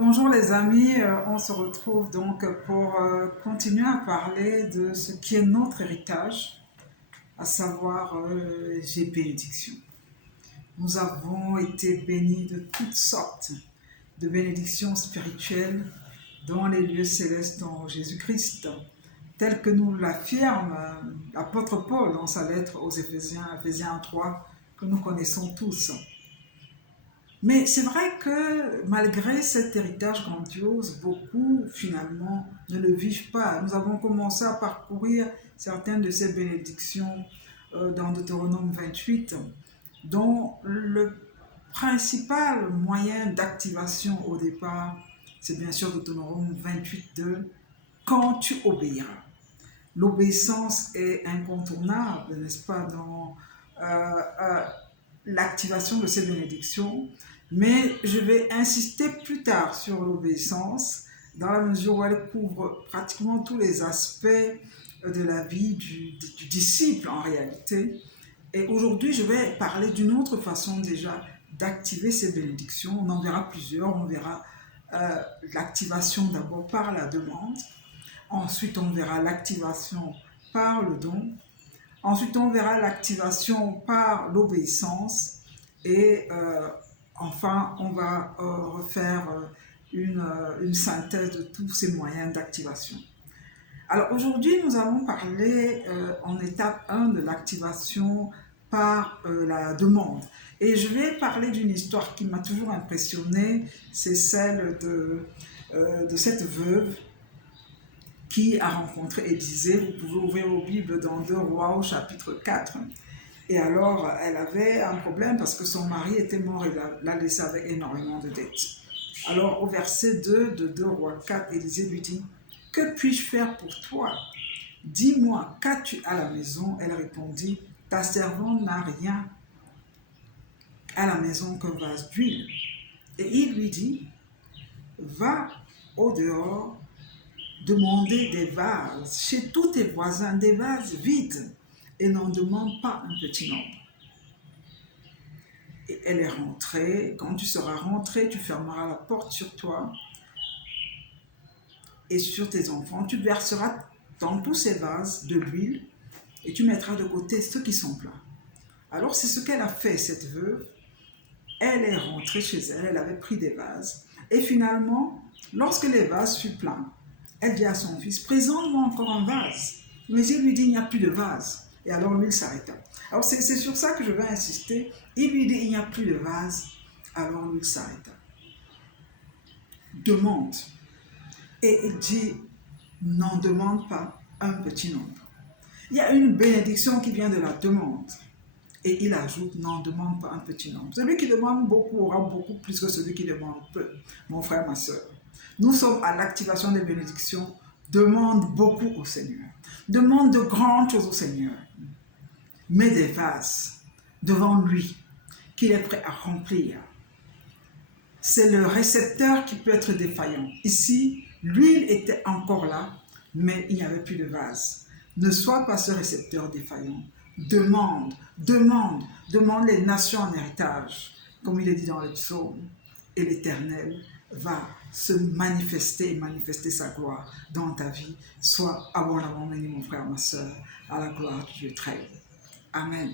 Bonjour les amis, on se retrouve donc pour continuer à parler de ce qui est notre héritage, à savoir les bénédictions. Nous avons été bénis de toutes sortes de bénédictions spirituelles dans les lieux célestes en Jésus-Christ, tel que nous l'affirme l'apôtre Paul dans sa lettre aux Éphésiens, Éphésiens 3, que nous connaissons tous. Mais c'est vrai que malgré cet héritage grandiose, beaucoup finalement ne le vivent pas. Nous avons commencé à parcourir certaines de ces bénédictions dans Deutéronome 28, dont le principal moyen d'activation au départ, c'est bien sûr Deutéronome 28.2, quand tu obéiras. L'obéissance est incontournable, n'est-ce pas, dans l'activation de ces bénédictions, mais je vais insister plus tard sur l'obéissance, dans la mesure où elle couvre pratiquement tous les aspects de la vie du disciple en réalité. Et aujourd'hui, je vais parler d'une autre façon déjà d'activer ces bénédictions. On en verra plusieurs. On verra l'activation d'abord par la demande. Ensuite, on verra l'activation par le don. Ensuite, on verra l'activation par l'obéissance. Et enfin, on va refaire une synthèse de tous ces moyens d'activation. Alors aujourd'hui, nous allons parler en étape 1 de l'activation par la demande. Et je vais parler d'une histoire qui m'a toujours impressionnée, c'est celle de cette veuve qui a rencontré Élisée. Vous pouvez ouvrir vos Bibles dans 2 Rois au chapitre 4. Et alors, elle avait un problème parce que son mari était mort et l'a laissé avec énormément de dettes. Alors, au verset 2 de 2 Rois 4, Élisée lui dit: « Que puis-je faire pour toi? Dis-moi, qu'as-tu à la maison ?» Elle répondit: « Ta servante n'a rien à la maison qu'un vase d'huile. » Et il lui dit: « Va au dehors demander des vases chez tous tes voisins, des vases vides, et n'en demande pas un petit nombre. » Et elle est rentrée. Quand tu seras rentrée, tu fermeras la porte sur toi et sur tes enfants. Tu verseras dans tous ces vases de l'huile et tu mettras de côté ceux qui sont pleins. Alors c'est ce qu'elle a fait, cette veuve. Elle est rentrée chez elle, elle avait pris des vases. Et finalement, lorsque les vases furent pleins, elle dit à son fils: « Présente-moi encore un vase. » Mais il lui dit: « Il n'y a plus de vase. » Et alors l'huile s'arrêta. Alors c'est sur ça que je vais insister. Il lui dit: « Il n'y a plus de vase. » Alors l'huile s'arrêta. Demande. Et il dit: « N'en demande pas un petit nombre. » Il y a une bénédiction qui vient de la demande. Et il ajoute: « N'en demande pas un petit nombre. » Celui qui demande beaucoup aura beaucoup plus que celui qui demande peu. Mon frère, ma soeur, nous sommes à l'activation des bénédictions. Demande beaucoup au Seigneur. Demande de grandes choses au Seigneur. Mets des vases devant lui qu'il est prêt à remplir. C'est le récepteur qui peut être défaillant. Ici, l'huile était encore là, mais il n'y avait plus de vase. Ne sois pas ce récepteur défaillant. Demande, demande, demande les nations en héritage, comme il est dit dans le psaume, et l'Éternel va se manifester et manifester sa gloire dans ta vie. Sois abondamment béni, mon frère, ma soeur, à la gloire de Dieu très haut. Amen.